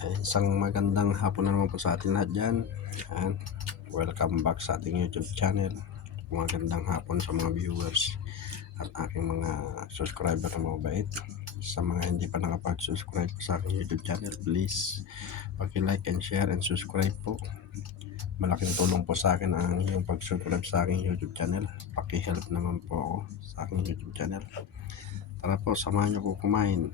Isang magandang hapon na naman po sa atin lahat dyan. Ayan. Welcome back sa ating YouTube channel. Magandang hapon sa mga viewers at aking mga subscriber na mabait. Sa mga hindi pa nakapag-subscribe sa aking YouTube channel, please paki-like and share and subscribe po. Malaking tulong po sa akin ang iyong pag-subscribe sa aking YouTube channel. Paki-help naman po ako sa aking YouTube channel. Tara po, samahan niyo po kumain.